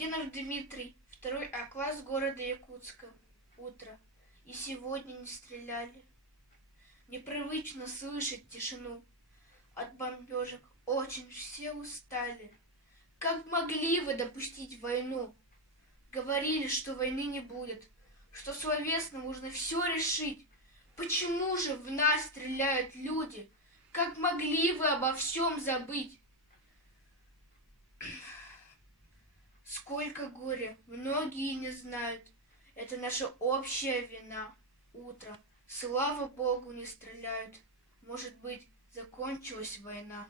Где наш Дмитрий? Второй А-класс города Якутска. Утро. И сегодня не стреляли. Непривычно слышать тишину. От бомбежек очень все устали. Как могли вы допустить войну? Говорили, что войны не будет, что словесно можно все решить. Почему же в нас стреляют люди? Как могли вы обо всем забыть? Сколько горя, многие не знают. Это наша общая вина. Утро. Слава Богу, не стреляют. Может быть, закончилась война.